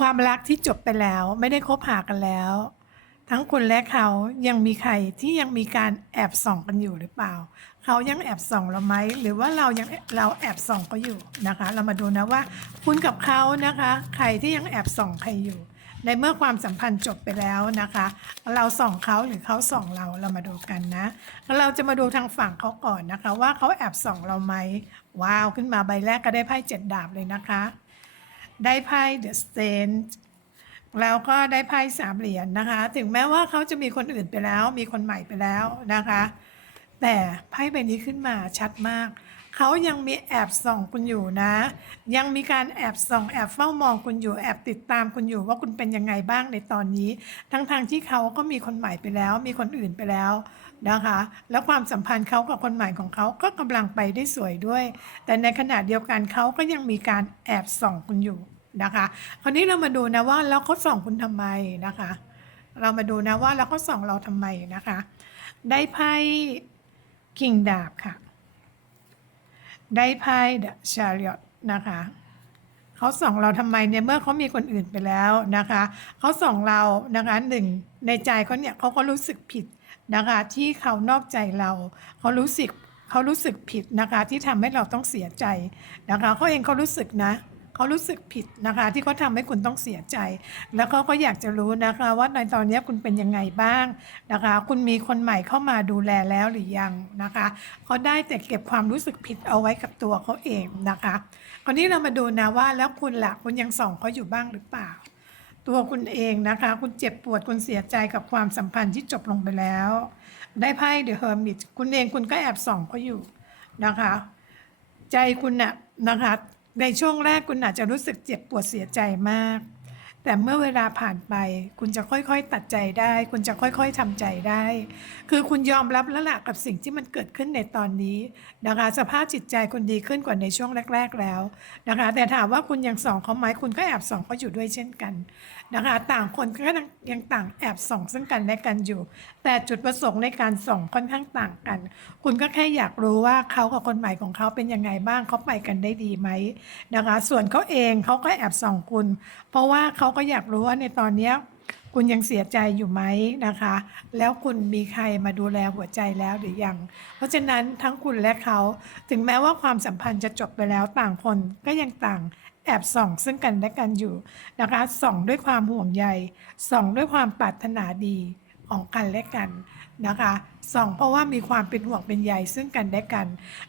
ความรักที่จบไปแล้วไม่ได้คบหากันแล้ว ทั้งคุณและเขายังมีใครที่ยังมีการแอบส่องกันอยู่หรือเปล่า เขายังแอบส่องเราไหมหรือว่าเรายังเราแอบส่องเขาอยู่นะคะ เรามาดูนะว่า คุณกับเขานะคะ ใครที่ยังแอบส่องใครอยู่ ในเมื่อความสัมพันธ์จบไปแล้วนะคะ เราส่องเขาหรือเขาส่องเราเรามาดูกันนะเราจะมาดูทางฝั่งเขาก่อนนะคะ ว่าเขาแอบส่องเราไหมว้าวขึ้นมาใบแรกก็ได้ไพ่เจ็ดดาบเลยนะคะ ได้ไพ่ The Saint แล้วก็ได้ไพ่สามเหรียญนะคะ ถึงแม้ว่าเขาจะมีคนอื่นไปแล้ว มีคนใหม่ไปแล้วนะคะ แต่ไพ่ใบนี้ขึ้นมาชัดมาก เขายังมีแอบส่องคุณอยู่นะ ยังมีการแอบส่องแอบเฝ้ามองคุณอยู่แอบติดตามคุณอยู่ว่าคุณเป็นยังไงบ้างในตอนนี้ ทั้งทางๆที่เขาก็มีคนใหม่ไปแล้ว มีคนอื่นไปแล้วนะคะ แล้วความสัมพันธ์เขากับคนใหม่ของเขาก็กำลังไปได้สวยด้วย แต่ในขณะเดียวกันเขาก็ยังมีการแอบส่องคุณอยู่นะคะ คราวนี้เรามาดูนะว่าแล้วเขาส่องคุณทำไมนะคะ เรามาดูนะว่าแล้วเขาส่องเราทำไมนะคะ ได้ไพ่คิงดาบค่ะ ได้ไพ่เดอะชาริอตนะคะเขาส่องเราทำไมเนี่ยเมื่อเขามีคนอื่นไปแล้วนะคะเขาส่องเรานะคะหนึ่งในใจเขาเนี่ยเขาก็รู้สึกผิดนะคะที่เขานอกใจเราเขารู้สึกเขารู้สึกผิดนะคะที่ทำให้เราต้องเสียใจนะคะเขาเองเขารู้สึกนะ เขารู้สึกผิดนะคะ ที่เขาทำให้คุณต้องเสียใจ แล้วเขาก็อยากจะรู้นะคะ ว่าในตอนนี้คุณเป็นยังไงบ้างนะคะ คุณมีคนใหม่เข้ามาดูแลแล้วหรือยังนะคะเขาได้แต่เก็บความรู้สึกผิดเอาไว้กับตัวเขาเองนะคะคราวนี้เรามาดูนะว่าแล้วคุณล่ะคุณยังส่องเขาอยู่บ้างหรือเปล่า ตัวคุณเองนะคะ คุณเจ็บปวดคุณเสียใจกับความสัมพันธ์ที่จบลงไปแล้ว ได้ไพ่เดอะเฮอร์มิตคุณเองคุณก็แอบส่องเขาอยู่นะคะ ใจคุณน่ะนะคะ ในช่วงแรกคุณอาจจะรู้สึกเจ็บปวดเสียใจมาก แต่เมื่อเวลาผ่านไป คุณจะค่อยๆตัดใจได้ คุณจะค่อยๆทำใจได้ คือคุณยอมรับแล้วล่ะกับสิ่งที่มันเกิดขึ้นในตอนนี้นะคะ สภาพจิตใจคุณดีขึ้นกว่าในช่วงแรก ๆแล้วนะคะ แต่ถามว่าคุณยังส่องเขาไหมคุณก็แอบส่องเขาอยู่ด้วยเช่นกันนะคะ ต่างคนก็ยังต่างแอบส่องซึ่งกันและกันอยู่ แต่จุดประสงค์ในการส่องค่อนข้างต่างกัน คุณก็แค่อยากรู้ว่าเขากับคนใหม่ของเขาเป็นยังไงบ้างเขาไปกันได้ดีไหมนะคะ ส่วนเขาเองเขาก็แอบส่องคุณ เพราะว่าเขาก็อยากรู้ว่าในตอนนี้คุณยังเสียใจอยู่ไหมนะคะ แล้วคุณมีใครมาดูแลหัวใจแล้วหรือยัง เพราะฉะนั้นทั้งคุณและเขาถึงแม้ว่าความสัมพันธ์จะจบไปแล้วต่างคนก็ยังต่างแอบส่องซึ่งกันและกันอยู่นะคะส่องด้วยความห่วงใยส่องด้วยความปรารถนาดี ของกันและกันนะคะสองเพราะว่ามีความเป็นห่วงเป็นใยซึ่งกันและกัน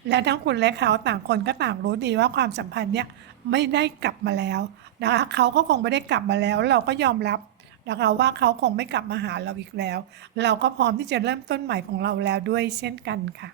และทั้งคุณและเขาต่างคนก็ต่างรู้ดีว่าความสัมพันธ์เนี่ยไม่ได้กลับมาแล้วนะคะเขาก็คงไม่ได้กลับมาแล้ว เราก็ยอมรับนะคะว่าเขาคงไม่กลับมาหาเราอีกแล้ว เราก็พร้อมที่จะเริ่มต้นใหม่ของเราแล้วด้วยเช่นกันค่ะ